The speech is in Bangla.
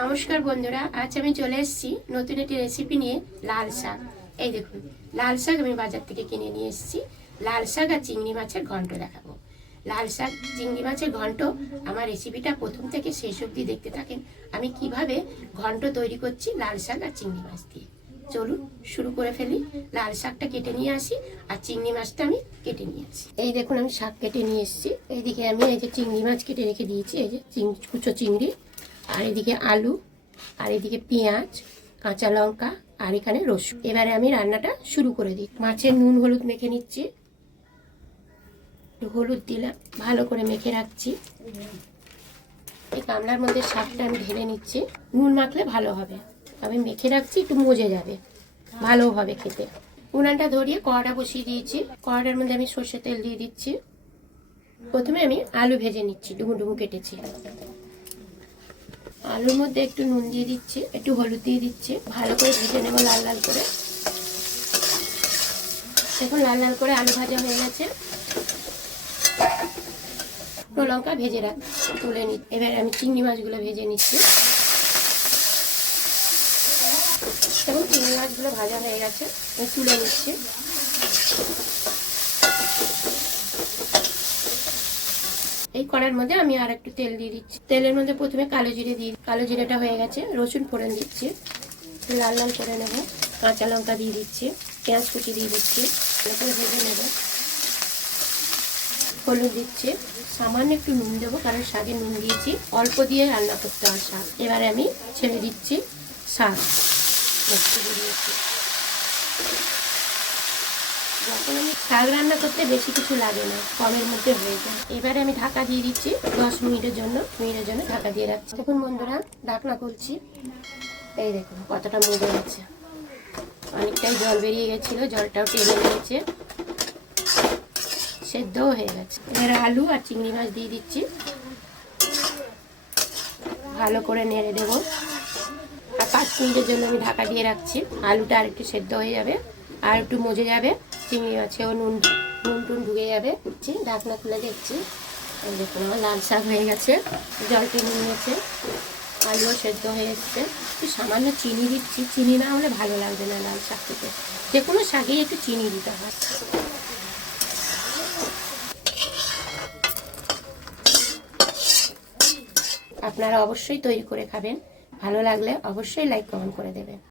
নমস্কার বন্ধুরা, আজ আমি চলে এসেছি নতুন একটি রেসিপি নিয়ে। লাল শাক। এই দেখুন, লাল শাক আমি বাজার থেকে কিনে নিয়ে এসেছি। লাল শাক আর চিংড়ি মাছের ঘন্ট দেখাবো। লাল শাক চিংড়ি মাছের ঘন্ট, আমার রেসিপিটা প্রথম থেকে শেষ অবধি দেখতে থাকেন। আমি কিভাবে ঘন্ট তৈরি করছি লাল শাক আর চিংড়ি মাছ দিয়ে। চলুন শুরু করে ফেলি। লাল শাকটা কেটে নিয়ে আসি আর চিংড়ি মাছটা আমি কেটে নিয়ে আসি। এই দেখুন, আমি শাক কেটে নিয়ে এসেছি। এইদিকে আমি এই যে চিংড়ি মাছ কেটে রেখে দিয়েছি, এই যে কুচো চিংড়ি, আর এদিকে আলু, আর এদিকে পেঁয়াজ, কাঁচা লঙ্কা, আর এখানে রসুন। এবারে আমি রান্নাটা শুরু করে দিই। মাছের নুন হলুদ মেখে নিচ্ছি। একটু হলুদ দিলাম, ভালো করে মেখে রাখছি। এই গামলার মধ্যে শাকটা আমি ঢেলে নিচ্ছি। নুন মাখলে ভালো হবে, আমি মেখে রাখছি, একটু মজে যাবে, ভালো হবে খেতে। উনানটা ধরিয়ে কড়াটা বসিয়ে দিয়েছি। কড়াটার মধ্যে আমি সর্ষের তেল দিয়ে দিচ্ছি। প্রথমে আমি আলু ভেজে নিচ্ছি, ডুমু ডুমু কেটেছি। আলুর মধ্যে একটু নুন দিয়ে দিচ্ছি, একটু হলুদ দিয়ে দিচ্ছি, ভালো করে ভেজে নেব লাল লাল করে। দেখুন, লাল লাল করে আলু ভাজা হয়ে গেছে। লঙ্কা ভেজে তুলে নি। এবার আমি চিংড়ি মাছগুলো ভেজে নিচ্ছি। দেখুন, চিংড়ি মাছগুলো ভাজা হয়ে গেছে, আমি তুলে নিচ্ছি। এই কড়ার মধ্যে আমি আর একটু তেল দিয়ে দিচ্ছি। তেলের মধ্যে প্রথমে কালো জিরে দিই। কালো জিরেটা হয়ে গেছে, রসুন ফোড়ন দিচ্ছি, লাল লাল করে নেব। কাঁচা লঙ্কা দিয়ে দিচ্ছি, পেঁয়াজ কুচি দিয়ে দিচ্ছি, এরপর ভেজে নেব। হলুদ দিচ্ছি, সামান্য একটু নুন দেবো, কারণ শাকে নুন দিয়েছি। অল্প দিয়ে রান্না করতে হয় শাক। এবারে আমি ছেড়ে দিচ্ছি শাক। যখন আমি শাক রান্না করতে বেশি কিছু লাগে না, কমের মধ্যে হয়ে যায়। এবারে আমি ঢাকা দিয়ে দিচ্ছি 10 মিনিটের জন্য ঢাকা দিয়ে রাখছি। দেখুন বন্ধুরা, ঢাকনা খুলছি। এই দেখুন কতটা মজে গেছে, অনেকটাই জল বেরিয়ে গেছিল, জলটাও টেনে নিয়েছে, সেদ্ধও হয়ে গেছে। এবার আলু আর চিংড়ি মাছ দিয়ে দিচ্ছি, ভালো করে নেড়ে দেবো। আর 5 মিনিটের জন্য আমি ঢাকা দিয়ে রাখছি। আলুটা আর একটু সেদ্ধ হয়ে যাবে, আর একটু মজে যাবে, চিংড়ি মাছেও নুন টুন ঢুকে যাবে। ঢাকনা খুলে দেখছি, দেখুন আমার লাল শাক হয়ে গেছে, জল টেনে নিয়েছে, আলুও সেদ্ধ হয়ে এসছে। একটু সামান্য চিনি দিচ্ছি, চিনি না হলে ভালো লাগবে না লাল শাক থেকে। যে কোনো শাকেই একটু চিনি দিতে হয়। আপনারা অবশ্যই তৈরি করে খাবেন, ভালো লাগলে অবশ্যই লাইক কমেন্ট করে দেবেন।